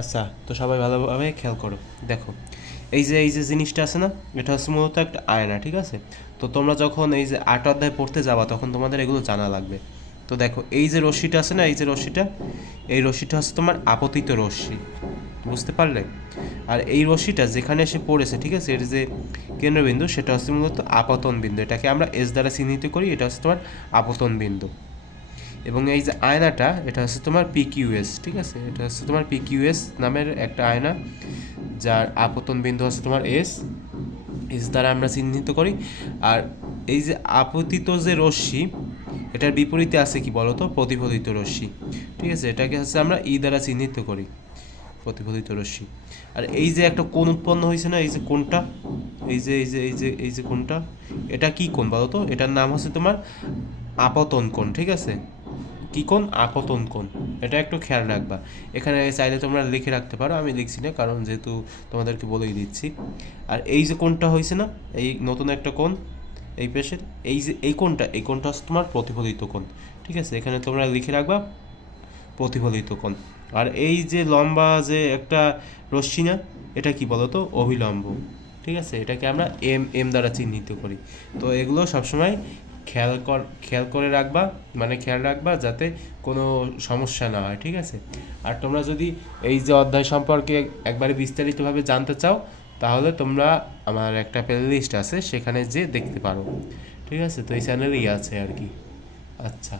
আচ্ছা তো সবাই ভালোভাবে খেয়াল করো। দেখো, এই যে এই যে জিনিসটা আছে না, এটা হচ্ছে মূলত একটা আয়না, ঠিক আছে? তো তোমরা যখন এই যে আট অধ্যায় পড়তে যাবা, তখন তোমাদের এগুলো জানা লাগবে। তো দেখো, এই যে রশ্মিটা আছে না, এই যে রশ্মিটা, এই রশ্মিটা হচ্ছে তোমার আপতিত রশ্মি, বুঝতে পারলে? আর এই রশ্মিটা যেখানে এসে পড়েছে, ঠিক আছে, এর যে কেন্দ্রবিন্দু, সেটা হচ্ছে মূলত আপতন বিন্দু। এটাকে আমরা এস দ্বারা চিহ্নিত করি, এটা হচ্ছে তোমার আপতন বিন্দু। এবং এই যে আয়নাটা, এটা হচ্ছে তোমার পিকিউএস ঠিক আছে? এটা হচ্ছে তোমার পিকিউএস নামের একটা আয়না, যার আপতন বিন্দু হচ্ছে তোমার এস এস দ্বারা আমরা চিহ্নিত করি। আর এই যে আপতিত যে রশ্মি, এটার বিপরীতে আছে কি বলতো? প্রতিফলিত রশ্মি, ঠিক আছে? এটাকে হচ্ছে আমরা ই দ্বারা চিহ্নিত করি, প্রতিফলিত রশ্মি। আর এই যে একটা কোণ উৎপন্ন হয়েছে না, এই যে কোণটা, এই যে এই যে এই যে এই যে কোণটা, এটা কি কোণ বলো তো এটার নাম হচ্ছে তোমার আপতন কোণ, ঠিক আছে? কি কোণ, আপতন কোণ। এটা একটু খেয়াল রাখবা। এখানে চাইলে তোমরা লিখে রাখতে পারো, আমি লিখছি না, কারণ যেহেতু তোমাদেরকে বলেই দিচ্ছি। আর এই যে কোণটা হয়েছে না, এই নতুন একটা কোণ, এই পেশের এই যে, এই কোণটা এই কোণটা হচ্ছে তোমার প্রতিফলিত কোণ। ঠিক আছে? এখানে তোমরা লিখে রাখবা, প্রতিফলিত কোণ। আর এই যে লম্বা যে একটা রশ্মি না, এটা কি বলো তো অভিলম্ব ঠিক আছে? এটাকে আমরা এম এম দ্বারা চিহ্নিত করি। তো এগুলো সবসময় খেয়াল কর, খেয়াল করে রাখবা মানে খেয়াল রাখবা যাতে কোনো সমস্যা না হয়, ঠিক আছে? আর তোমরা যদি এই যে অধ্যায় সম্পর্কে একবারে বিস্তারিতভাবে জানতে চাও, তাহলে তোমরা আমার একটা প্লে লিস্ট আছে, সেখানে যে দেখতে পারো, ঠিক আছে? তো এই চ্যানেলেই আছে আর কি। আচ্ছা।